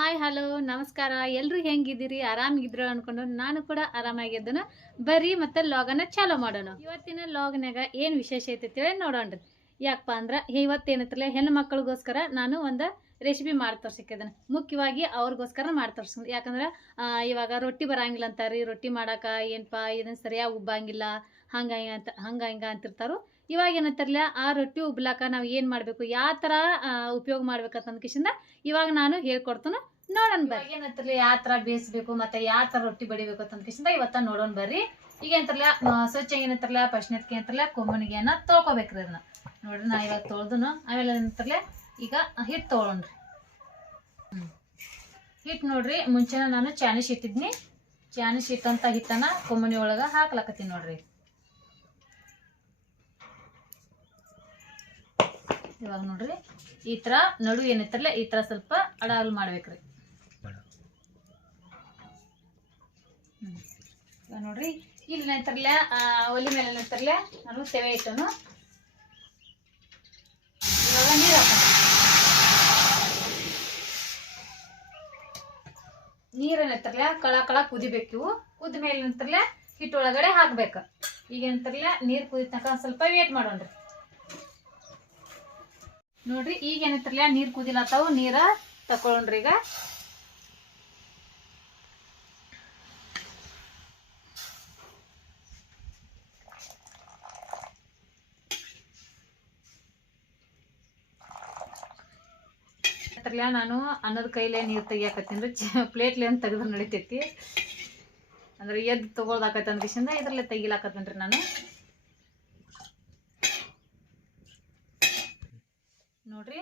Hi hello ನಮಸ್ಕಾರ. ಎಲ್ಲರೂ ಹೆಂಗಿದ್ದೀರಿ? ಆರಾಮಾಗಿದ್ರು ಅನ್ಕೊಂಡು ನಾನು ಕೂಡ ಆರಾಮಾಗಿದ್ದನು. ಬರ್ರಿ ಮತ್ತೆ ಲಾಗನ್ನ ಚಾಲೋ ಮಾಡೋಣ. ಇವತ್ತಿನ ಲಾಗ್ನಾಗ ಏನು ವಿಶೇಷ ಐತಿ ನೋಡೋಣ್ರಿ. ಯಾಕಪ್ಪ ಅಂದ್ರೆ ಇವತ್ತೇನೈತ್ರಲ್ಲ ಹೆಣ್ಣು ಮಕ್ಕಳಿಗೋಸ್ಕರ ನಾನು ಒಂದು ರೆಸಿಪಿ ಮಾಡಿ ತೋರ್ಸಿಕ್ಕಿದ್ದೇನೆ. ಮುಖ್ಯವಾಗಿ ಅವ್ರಿಗೋಸ್ಕರ ಮಾಡಿ ತೋರ್ಸಿದ್. ಯಾಕಂದ್ರೆ ಇವಾಗ ರೊಟ್ಟಿ ಬರಂಗಿಲ್ಲ ಅಂತಾರ್ರಿ. ರೊಟ್ಟಿ ಮಾಡಾಕ ಏನಪ್ಪ ಇದನ್ನು ಸರಿಯಾಗಿ ಉಬ್ಬಂಗಿಲ್ಲ ಹಂಗ ಅಂತಿರ್ತಾರೋ. ಇವಾಗ ಏನಂತಾರಲ್ಲ ಆ ರೊಟ್ಟಿ ಉಬ್ಲಾಕ ನಾವು ಏನು ಮಾಡಬೇಕು, ಯಾವ ಥರ ಉಪಯೋಗ ಮಾಡ್ಬೇಕಂತ ಕಿಶಿಂದ ಇವಾಗ ನಾನು ಹೇಳ್ಕೊಡ್ತಾನೆ. ನೋಡೋಣ ಬರ್ರಿ. ಏನಂತಾರಲ್ಲ ಯಾವ ಥರ ಬೇಯಿಸ್ಬೇಕು ಮತ್ತು ಯಾವ ಥರ ರೊಟ್ಟಿ ಬಡಿಬೇಕು ಅಂತ ಕಿಶಿಂದ ಇವತ್ತ ನೋಡೋಣ ಬರ್ರಿ. ಈಗ ಏನಂತಾರಲ್ಲ ಸ್ವಚ್ಛ ಏನಂತಾರಲ್ಲ ಪಶ್ನೆತ್ಗೆ ಏನಂತಾರಲ್ಲ ಕೊಮ್ಮನಿಗೆನ ತೊಳ್ಕೊಬೇಕ್ರಿ. ಅದನ್ನ ನೋಡ್ರಿ ನಾ ಇವಾಗ ತೊಳ್ದನು. ಆಮೇಲೆ ಏನಂತಾರಲ್ಲ ಈಗ ಹಿಟ್ಟು ತೊಗೊಳ್ರಿ. ಹಿಟ್ಟು ನೋಡ್ರಿ ಮುಂಚೆನ ನಾನು ಚಾನಿಶ್ ಇಟ್ಟಿದ್ನಿ. ಚಾನಿಶ್ ಇಟ್ಟಂತ ಹಿಟ್ಟನ್ನ ಕೊಮ್ಮನಿ ಒಳಗೆ ಹಾಕ್ಲಕತ್ತೀನಿ ನೋಡ್ರಿ. ಇವಾಗ ನೋಡ್ರಿ ಈ ತರ ನಡು ಏನೈತಲ್ಲ ಈ ತರ ಸ್ವಲ್ಪ ಅಡಗಲ್ ಮಾಡ್ಬೇಕ್ರಿ. ಇವಾಗ ನೋಡ್ರಿ ಇಲ್ಲಿ ಏನೈತರ್ಲ ಒಲಿ ಮೇಲೆ ಏನೈತರ್ಲ ನಾನು ತೆವೆ ಇಟ್ಟನು. ಇವಾಗ ನೀರು ಹಾಕೋಣ. ನೀರು ಏನೈತರ್ಲ ಕಳ ಕುದಿಬೇಕು. ಕುದ ಮೇಲೆ ಏನಂತಾರಲ್ಲ ಹಿಟ್ಟು ಒಳಗಡೆ ಹಾಕ್ಬೇಕು. ಈಗ ಏನಂತಾರಲ್ಲ ನೀರು ಕುದಿತನಕ ಸ್ವಲ್ಪ ವೇಟ್ ಮಾಡೋಣ್ರಿ. ನೋಡ್ರಿ ಈಗ ಏನೈತ್ರಲ್ಲ ನೀರು ಕುದಿಲತ್ತಾವು. ನೀರ ತಕೊಳ್ಳೋಣ್ರಿ. ಈಗ ನಾನು ಅನ್ನದ ಕೈಲೇ ನೀರು ತೆಗಿಯಾಕತ್ತೀನಿ. ಪ್ಲೇಟ್ಲೆ ಅಂತ ತೆಗೆದ್ರೆ ನಡಿತೈತಿ. ಅಂದ್ರೆ ಎದ್ದು ತಗೊಳ್ದಾಕೈತೆ ಅಂದ್ಕಿಸಿಂದ ಇದ್ರಲ್ಲೇ ತೆಗಿಲಾಕತ್ತೇನ್ರಿ ನಾನು. ನೋಡ್ರಿ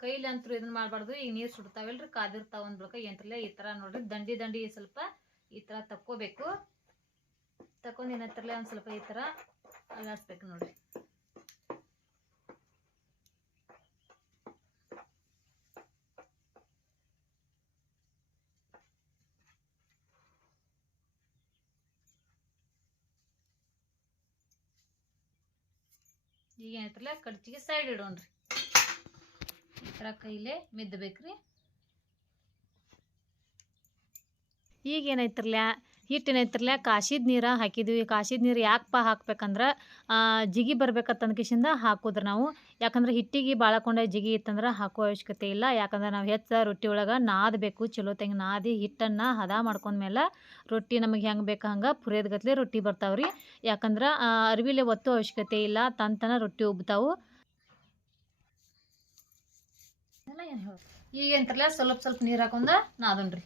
ಕೈಲಿ ಅಂತೂ ಇದನ್ನ ಮಾಡಬಾರ್ದು. ಈಗ ನೀರು ಸುಡ್ತಾವಲ್ರಿ, ಕಾದಿರ್ತಾವ ಅಂದ್ ಬಳಿಕ ಏನಂತಾರಲ್ಲ ಈ ಥರ ನೋಡ್ರಿ ದಂಡಿ ಸ್ವಲ್ಪ ಈ ಥರ ತಕ್ಕೋಬೇಕು. ತಕೊಂಡು ಏನಂತಾರಲ್ಲ ಒಂದು ಸ್ವಲ್ಪ ಈ ಥರ ಅಲ್ಲಾಡ್ಸ್ಬೇಕು ನೋಡ್ರಿ. ಈಗ ಏನಂತಾರಲ್ಲ ಕಡ್ಚಿಗೆ ಸೈಡ್ ಇಡೋಣ್ರಿ. ಈ ಥರ ಕೈಲೇ ಮೆದ್ದಬೇಕ್ರಿ. ಈಗ ಏನೈತ್ರಲ್ಲ ಹಿಟ್ಟೇನೈತ್ರಲ್ಲ ಕಾಸಿದ ನೀರು ಹಾಕಿದ್ವಿ. ಕಾಸಿದ ನೀರು ಯಾಕಪ್ಪ ಹಾಕ್ಬೇಕಂದ್ರೆ ಜಿಗಿ ಬರ್ಬೇಕಂತಂದ್ಕಿಸಿಂದ ಹಾಕೋದ್ರಿ ನಾವು. ಯಾಕಂದ್ರೆ ಹಿಟ್ಟಿಗೆ ಬಾಳಕೊಂಡ ಜಿಗಿ ಇತ್ತಂದ್ರೆ ಹಾಕೋ ಅವಶ್ಯಕತೆ ಇಲ್ಲ. ಯಾಕಂದ್ರೆ ನಾವು ಹೆಚ್ಚ ರೊಟ್ಟಿ ಒಳಗೆ ನಾದಬೇಕು. ಚಲೋ ತಂಗ ನಾದಿ ಹಿಟ್ಟನ್ನು ಹದ ಮಾಡ್ಕೊಂಡ್ಮೇಲೆ ರೊಟ್ಟಿ ನಮಗೆ ಹೆಂಗೆ ಬೇಕು ಹಂಗೆ ಪುರಿಯೋದ್ಗತ್ಲೆ ರೊಟ್ಟಿ ಬರ್ತಾವ್ರಿ. ಯಾಕಂದ್ರೆ ಅರ್ವಿಲೆ ಒತ್ತೋ ಅವಶ್ಯಕತೆ ಇಲ್ಲ. ತಂತನ ರೊಟ್ಟಿ ಉಬ್ತಾವು. ಈಗ ಎಂತ್ರಲ್ಲ ಸ್ವಲ್ಪ ನೀರು ಹಾಕೊಂಡ ನಾದನ್ರಿ.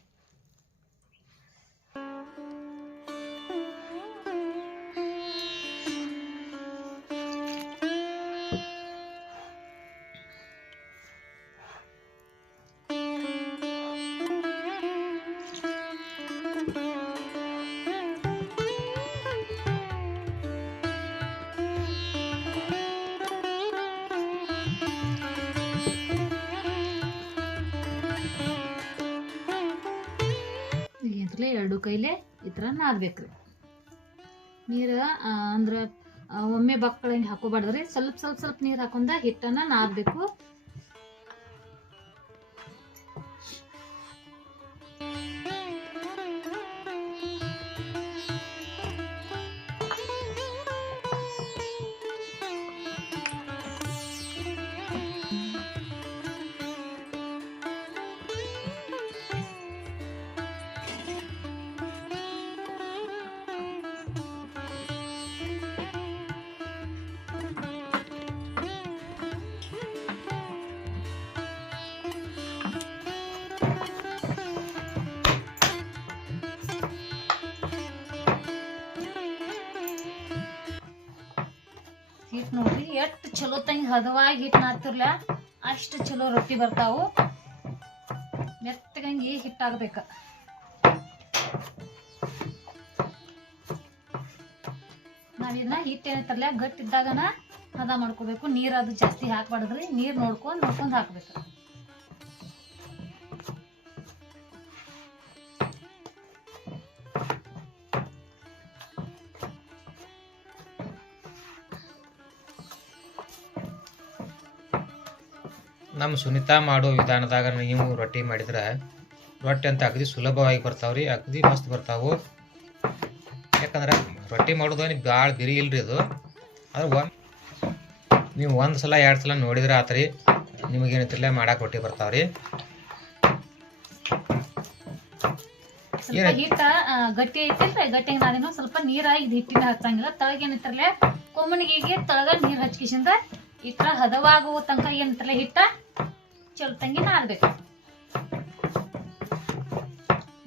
ಎರಡು ಕೈಲೇ ಈ ಥರ ನಾದ್ಬೇಕ್ರಿ. ನೀರು ಅಂದ್ರೆ ಒಮ್ಮೆ ಬಕ್ಕಳ ಹಿಂಗೆ ಹಾಕೋಬಾರ್ದ್ರಿ. ಸ್ವಲ್ಪ ನೀರು ಹಾಕೊಂಡ ಹಿಟ್ಟನ್ನ ನಾದಬೇಕು. ಹಿಟ್ಟು ನೋಡ್ರಿ ಎಷ್ಟು ಚಲೋ ತಂಗಿ ಹದವಾಗಿ ಹಿಟ್ಟು ನಾದ್ತಿರ್ಲ ಅಷ್ಟು ಚಲೋ ರೊಟ್ಟಿ ಬರ್ತಾವು. ಮೆತ್ತಗಂಗಿ ಹಿಟ್ಟಾಗಬೇಕ. ನಾವಿದನ್ನ ಹಿಟ್ಟು ಏನೈತರ್ಲ ಗಟ್ಟಿದ್ದಾಗನ ಹದ ಮಾಡ್ಕೋಬೇಕು. ನೀರು ಅದು ಜಾಸ್ತಿ ಹಾಕ್ಬಾರ್ದ್ರಿ. ನೀರು ನೋಡ್ಕೊಂಡು ಹಾಕ್ಬೇಕು. ನಮ್ಮ ಸುನಿತಾ ಮಾಡೋ ವಿಧಾನದಾಗ ನೀವು ರೊಟ್ಟಿ ಮಾಡಿದ್ರೆ ರೊಟ್ಟಿ ಅಂತ ಅಗದಿ ಸುಲಭವಾಗಿ ಬರ್ತಾವ್ರಿ, ಅಗದಿ ಮಸ್ತ್ ಬರ್ತಾವು. ಯಾಕಂದ್ರೆ ರೊಟ್ಟಿ ಮಾಡೋದು ಭಾಳ ಬಿರಿ ಇಲ್ರಿ ಅದು. ಆದ್ರೆ ನೀವು ಒಂದು ಸಲ 2 ಸಲ ನೋಡಿದ್ರೆ ಆತ್ರಿ, ನಿಮಗೇನೈತಿಲ್ಲ ಮಾಡಕ್ಕೆ ರೊಟ್ಟಿ ಬರ್ತಾವ್ರಿ. ಸ್ವಲ್ಪ ಹಿಟ್ಟ ಗಟ್ಟಿ ಐತಿಲ್ರಿ, ಗಟ್ಟಿ ನಾದಿನ ಸ್ವಲ್ಪ ನೀರಾಗಿ ಹಿಟ್ಟಿನ ಹಚ್ಚಂಗಿಲ್ಲ. ತಳಗ ಏನೈತ್ರಲ್ಲ ಕೊಮ್ಮನಿಗೆ ತಳಗ ನೀರು ಹಚ್ಕಿಸಿಂದ ಈ ತರ ಹದವಾಗುವ ತನಕ ಏನೈತ್ರಲ್ಲ ಹಿಟ್ಟ ಚಲೋತಂಗಿ ನಾದ್ಬೇಕು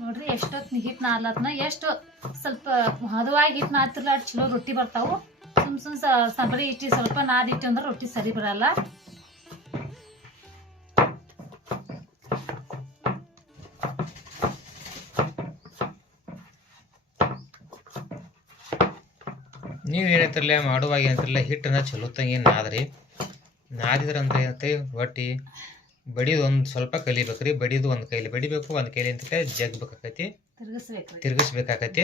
ನೋಡ್ರಿ. ಎಷ್ಟೊತ್ತು ಹಿಟ್ಟು ನಾದ್ಲತ್ನ ಎಷ್ಟು ಸ್ವಲ್ಪ ಹದವಾಗಿ ಹಿಟ್ಟು ನಾದ್ತಿರ್ಲ ಚಲೋ ರೊಟ್ಟಿ ಬರ್ತಾವು. ಸುಮ್ ಸಬರಿ ಇಟ್ಟು ಸ್ವಲ್ಪ ನಾದಿಟ್ಟು ಅಂದ್ರೆ ರೊಟ್ಟಿ ಸರಿ ಬರಲ್ಲ. ನೀವು ಏನೈತಿರಲ್ಲ ಮಾಡುವಾಗ ಏನಂತಿರಲ್ಲ ಹಿಟ್ಟನ್ನ ಚಲೋತ್ತಂಗಿ ನಾದ್ರಿ. ನಾದಿದ್ರಂತ ಏನೈತಿ ರೊಟ್ಟಿ ಬಡಿದು ಒಂದು ಸ್ವಲ್ಪ ಕಲಿಬೇಕ್ರಿ. ಬಡಿದು ಒಂದು ಕೈಲಿ ಬಡಿಬೇಕು, ಒಂದು ಕೈಲಿ ಅಂತ ಜಗ್ಬೇಕಾಕೈತಿ, ತಿರ್ಗಿಸ್ಬೇಕಾಕೈತಿ.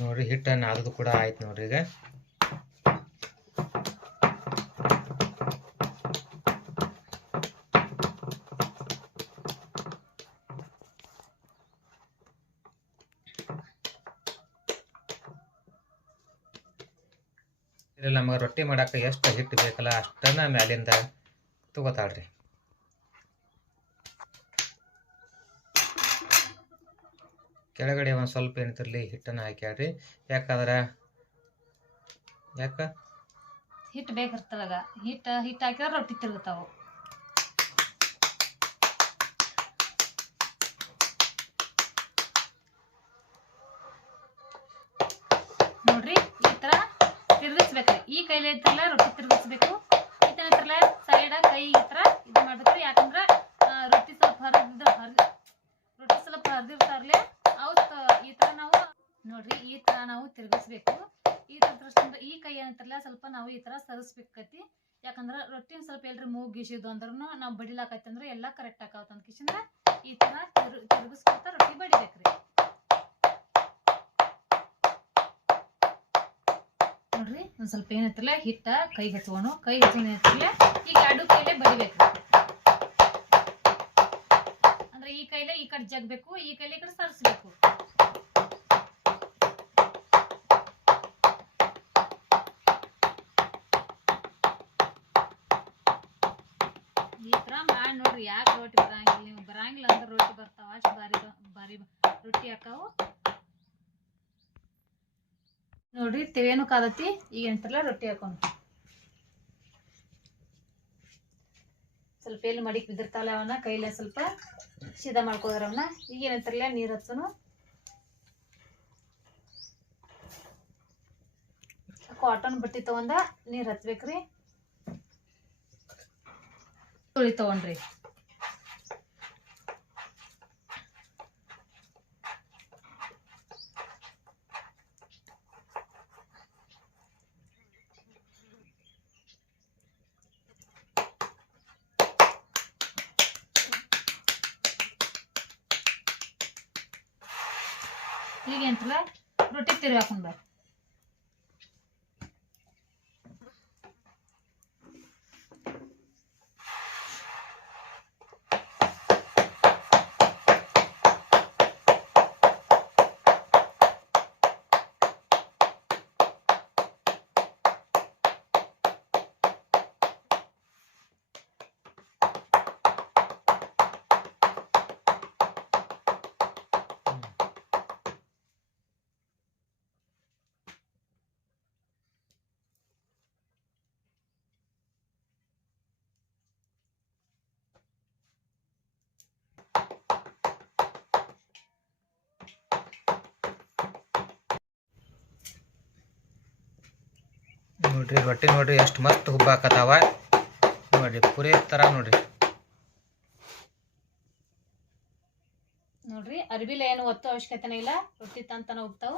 ನೋಡ್ರಿ ಹಿಟ್ಟ ನಾದದು ಕೂಡ ಆಯ್ತು ನೋಡ್ರಿ. ಈಗ ನಮಗೆ ರೊಟ್ಟಿ ಮಾಡಕ್ಕೆ ಎಷ್ಟು ಹಿಟ್ಟು ಬೇಕಲ್ಲ ಅಷ್ಟನ್ನ ಮ್ಯಾಲಿಂದ ತಗೋತಾಳ್ರಿ. ಕೆಳಗಡೆ ಒಂದು ಸ್ವಲ್ಪ ಏನಂತಿರಲಿ ಹಿಟ್ಟನ್ನು ಹಾಕ್ಯಾಡ್ರಿ. ಯಾಕಂದ್ರೆ ಹಿಟ್ಟು ಬೇಕಿರ್ತದಾಗ ಹಿಟ್ಟು ಹಾಕಿದ್ರೆ ರೊಟ್ಟಿ ತಿರುಗುತ್ತಾವು. ನೋಡ್ರಿ ಈ ತರ ತಿರುಗಿಸ್ಬೇಕ್ರಿ. ಈ ಕೈಲಿ ಐತ್ರಲ್ಲ ರೊಟ್ಟಿ ತಿರುಗಿಸ್ಬೇಕು, ಈ ತರ ಐತ್ರಲ್ಲ ಸೈಡ್ ಕೈ ಈ ತರ ಇದು ಮಾಡ್ಬೇಕ್ರಿ. ಯಾಕಂದ್ರೆ ರೊಟ್ಟಿ ಸ್ವಲ್ಪ ಹರಿದಿರ್ತಾರ್ಲಿ ಅವತ್ತು ಈ ತರ ನಾವು ನೋಡ್ರಿ ಈ ತರ ನಾವು ತಿರುಗಿಸ್ಬೇಕು. ಈ ತರ ಈ ಕೈ ಏನಂತಾರಲ್ಲ ಸ್ವಲ್ಪ ನಾವು ಈ ತರ ಸರಿಸ್ಬೇಕತಿ. ಯಾಕಂದ್ರೆ ರೊಟ್ಟಿನ ಸ್ವಲ್ಪ ಎಲ್ರಿ ಮೂಗ್ ಗೀಸಿದ್ದು ಅಂದ್ರೂ ನಾವು ಬಡಿಲಾಕೈತಿ ಅಂದ್ರೆ ಎಲ್ಲ ಕರೆಕ್ಟ್ ಆಕಾವತ್ ಅಂತ ಕಿಶಿಂದ್ರ ಈ ತರ ತಿರುಗಿಸ್ಕೊತ ರೊಟ್ಟಿ ಬಡಿಬೇಕ್ರಿ. ನೋಡ್ರಿ ಒಂದ್ ಸ್ವಲ್ಪ ಏನೈತಿಲ್ಲ ಹಿಟ್ಟ ಕೈಗೆ ಹಚ್ಕೊಂಡು ಏನೈತಿಲ್ಲ ಈಗ ಎರಡು ಕೈಲೇ ಬಡಿಬೇಕ್ರಿ. ಅಂದ್ರೆ ಈ ಕೈಲೇ ಈ ಕಡೆ ಜಗ್ಬೇಕು, ಈ ಕೈಲೇ ಈ ಕಡೆ ಸರಿಸ್ಬೇಕು. ಈ ತರ ಮಾಡಿ ನೋಡ್ರಿ. ಯಾಕೆ ರೊಟ್ಟಿ ಬರಂಗಿಲ್ಲ, ನೀವು ಬರಂಗಿಲ್ಲ ಅಂದ್ರೆ ರೊಟ್ಟಿ ಬರ್ತಾವ. ಅಷ್ಟು ಬಾರಿ ರೊಟ್ಟಿ ಹಾಕಾವು ನೋಡ್ರಿ. ತೆವೇನು ಕಾದತಿ. ಈಗ ಎಂತಲ್ಲ ರೊಟ್ಟಿ ಹಾಕೊಂಡು ಸ್ವಲ್ಪ ಎಲ್ಲಿ ಮಡಿಕ್ ಬಿದ್ದಿರ್ತಾವಲ್ಲ ಅವನ್ನ ಕೈಲೇ ಸ್ವಲ್ಪ ಸೀದಾ ಮಾಡ್ಕೋದ್ರ ಅವನ್ನ. ಈಗ ಏನಂತಾರಲ್ಲ ನೀರ್ ಹಚ್ಚನು ಕಾಟನ್ ಬಟ್ಟಿ ತಗೊಂಡ ನೀರ್ ಹಚ್ಬೇಕ್ರಿ. ತುಳಿ ತಗೊಂಡ್ರಿ. ಈಗ ಎಂತಲ್ಲ ರೊಟ್ಟಿ ತಿರುಗಿ ಹಾಕೊಂಡ್ ಬಾ. ನೋಡ್ರಿ ರೊಟ್ಟಿ ನೋಡ್ರಿ ಎಷ್ಟು ಮಸ್ತ್ ಹುಬ್ಬಾಕತ್ತಾವ ನೋಡ್ರಿ. ಪುರಿ ತರ ನೋಡ್ರಿ. ನೋಡ್ರಿ ಅರ್ಬಿಲ ಏನು ಒತ್ತು ಅವಶ್ಯಕತೆನೇ ಇಲ್ಲ, ರೊಟ್ಟಿ ತಂತನ ಹೋಗ್ತಾವ.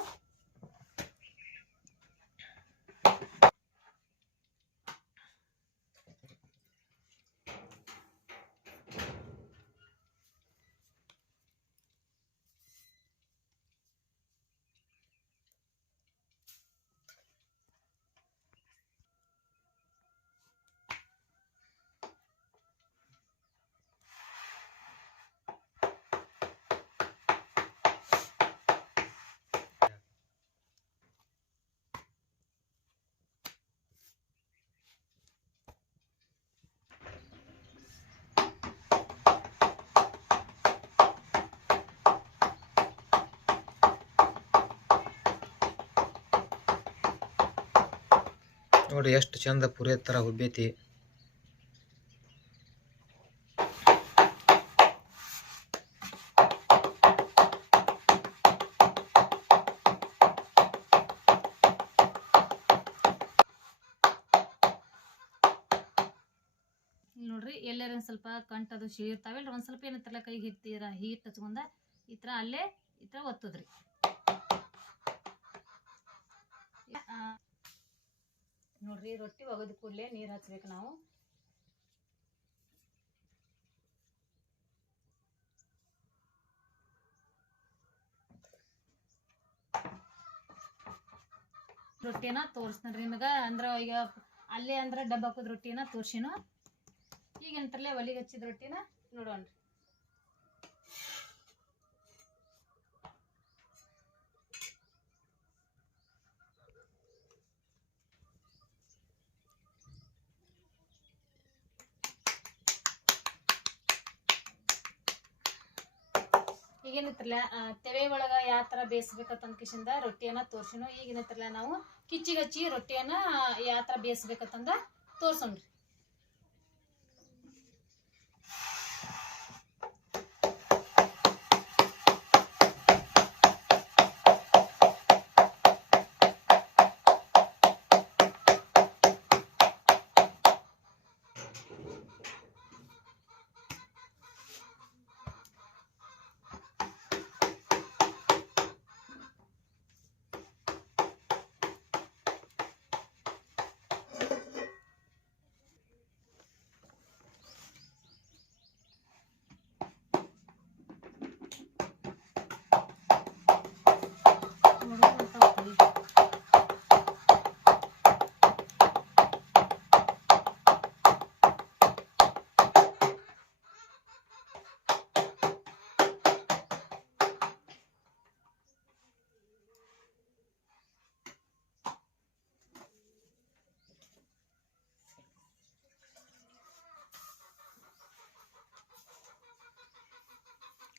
ನೋಡ್ರಿ ಎಷ್ಟು ಚಂದ ಪುರಿ ಥರ ಹುಬ್ಬೈತಿ. ನೋಡ್ರಿ ಎಲ್ಲರ ಒಂದು ಸ್ವಲ್ಪ ಕಂಟದು ಶೀರ್ತಾವಲ್ರಿ ಒಂದು ಸ್ವಲ್ಪ ಏನತ್ತಲ್ಲ ಕೈಗೆ ಹಿಡ್ತೀರ ಹೀಟ್ ಹಚ್ಕೊಂಡ ಈ ಥರ ಅಲ್ಲೇ ಈ ಥರ ಒತ್ತದ್ರಿ. ನೋಡ್ರಿ ರೊಟ್ಟಿ ಒಗದ ಕೂಡಲೇ ನೀರು ಹಚ್ಬೇಕು ನಾವು. ರೊಟ್ಟಿನ ತೋರಿಸ್ತಾನ್ರಿ ನಿಮಗೆ ಅಂದ್ರೆ ಈಗ ಅಲ್ಲೇ ಅಂದ್ರೆ ಡಬ್ಬ ಹಾಕೋದ್ ರೊಟ್ಟಿನ ತೋರ್ಸಿನು. ಈಗ ಎಂತರಲ್ಲೇ ಒಲಿಗೆ ಹಚ್ಚಿದ ರೊಟ್ಟಿನ ನೋಡೋಣ್ರಿ. ಈಗೇನಿತ್ರಲ್ಲ ತೆವೆ ಒಳಗ ಯಾವ ತರ ಬೇಯಿಸ್ಬೇಕಂತ ಕಿಶಿಂದ ರೊಟ್ಟಿಯನ್ನ ತೋರ್ಸಿನು. ಈಗೇನಿತ್ರಲ್ಲ ನಾವು ಕಿಚ್ಚಿಗೆ ಹಚ್ಚಿ ರೊಟ್ಟಿಯನ್ನ ಯಾವ ತರ ಬೇಯಿಸ್ಬೇಕಂತಂದ ತೋರ್ಸೋಣ್ರಿ.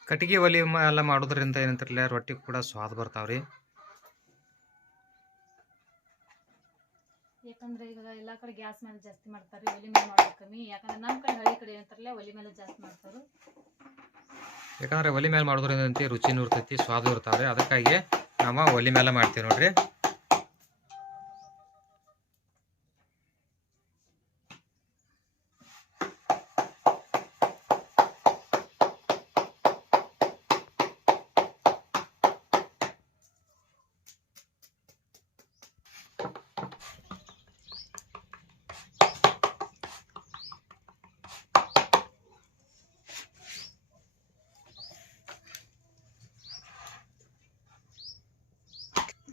ಕಟ್ಟಿಗೆ ಒಲಿ ಎಲ್ಲ ಮಾಡೋದ್ರಿಂದ ಏನಂತಿರಲ್ಲ ರೊಟ್ಟಿ ಕೂಡ ಸ್ವಾದ ಬರ್ತಾವ್ರಿ. ಯಾಕಂದ್ರೆ ಈಗ ಎಲ್ಲಾ ಕಡೆ ಗ್ಯಾಸ್ ಮೇಲೆ ಜಾಸ್ತಿ ಮಾಡ್ತಾರೆ, ಒಲಿ ಮೇಲೆ ಮಾಡೋದು ಕಮ್ಮಿ. ಯಾಕಂದ್ರೆ ನಮ್ಮ ಕಡೆ ಹಳ್ಳಿ ಕಡೆ ಏನಂತಾರಲ್ಲ ಒಲಿ ಮೇಲೆ ಜಾಸ್ತಿ ಮಾಡ್ತಾರೆ. ಯಾಕಂದ್ರೆ ಒಲಿ ಮೇಲೆ ಮಾಡೋದ್ರಿಂದ ರುಚಿನೂ ಇರ್ತೈತಿ, ಸ್ವಾದ ಇರ್ತಾವ್ರಿ. ಅದಕ್ಕಾಗಿ ನಾವು ಒಲಿ ಮೇಲೆ ಮಾಡ್ತೀವಿ ನೋಡ್ರಿ.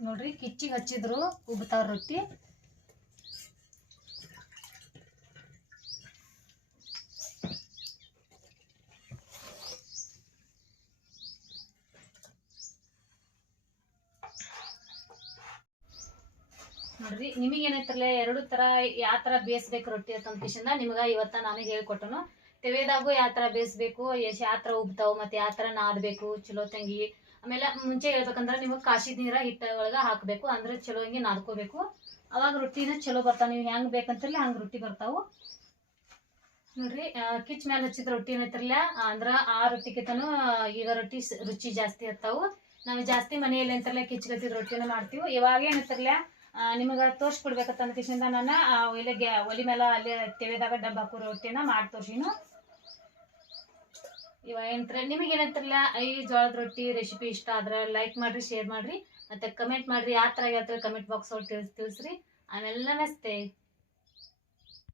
ನೋಡ್ರಿ ಕಿಚ್ಚಿಗೆ ಹಚ್ಚಿದ್ರು ಉಬ್ತಾವ ರೊಟ್ಟಿ. ನೋಡ್ರಿ ನಿಮಗೆ ಏನೈತ್ರಲ್ಲ ಎರಡು ತರ ಯಾವ ತರ ಬೇಯಿಸ್ಬೇಕು ರೊಟ್ಟಿ ಅಂತ ಕಿಶಿಂದ ನಿಮ್ಗ ಇವತ್ತ ನಾನು ಹೇಳ್ಕೊಟ್ಟನು. ತೆವೆದಾಗು ಯಾವ ತರ ಬೇಯಿಸ್ಬೇಕು, ಯಾವ ತರ ಉಬ್ತಾವು, ಮತ್ತೆ ಯಾವ ತರ ನಾದಬೇಕು ಚಲೋ ತಂಗಿ. ಆಮೇಲೆ ಮುಂಚೆ ಹೇಳ್ಬೇಕಂದ್ರೆ ನಿಮಗೆ ಕಾಶಿದ ನೀರ ಹಿಟ್ಟ ಒಳಗ ಹಾಕ್ಬೇಕು, ಅಂದ್ರೆ ಚಲೋ ಹಂಗೆ ನಾದ್ಕೋಬೇಕು. ಅವಾಗ ರೊಟ್ಟಿನ ಚಲೋ ಬರ್ತಾವ. ನೀವು ಹೆಂಗ್ ಬೇಕಂತಿರ್ಲಿ ಹಂಗ ರೊಟ್ಟಿ ಬರ್ತಾವು. ನೋಡ್ರಿ ಕಿಚ್ ಮೇಲೆ ಹಚ್ಚಿದ ರೊಟ್ಟಿ ಏನೈತ್ರಲ್ಲ ಅಂದ್ರ ಆ ರೊಟ್ಟಿಗಿಂತನೂ ಈಗ ರೊಟ್ಟಿ ರುಚಿ ಜಾಸ್ತಿ ಇರ್ತಾವು. ನಾವು ಜಾಸ್ತಿ ಮನೆಯಲ್ಲಿ ಅಂತಾರಲ್ಲ ಕಿಚ್ ಹಚ್ಚಿದ ರೊಟ್ಟಿನ ಮಾಡ್ತೀವಿ. ಇವಾಗ ಏನಂತಾರಲ್ಲ ನಿಮಗೆ ತೋರ್ಸ್ಕೊಡ್ಬೇಕಂತ ಕಿಶಿಂದ ನಾನು ಒಲಿ ಮೇಲೆ ಅಲ್ಲಿ ತೆವೆದಾಗ ಡಬ್ಬ ಹಾಕೋ ರೊಟ್ಟಿನ ಮಾಡಿ ತೋರ್ಸಿನು. ಇವಾಗ ಏನಂತಾರೆ ನಿಮಗೆ ಏನಂತಾರಲ್ಲ ಈ ಜೋಳದ ರೊಟ್ಟಿ ರೆಸಿಪಿ ಇಷ್ಟ ಆದ್ರೆ ಲೈಕ್ ಮಾಡ್ರಿ, ಶೇರ್ ಮಾಡ್ರಿ, ಮತ್ತೆ ಕಮೆಂಟ್ ಮಾಡ್ರಿ. ಯಾವ ತರ ಕಮೆಂಟ್ ಬಾಕ್ಸ್ ಒಳಗೆ ತಿಳಿಸ್ರಿ. ಆಮೇಲೆ ನಮಸ್ತೆ.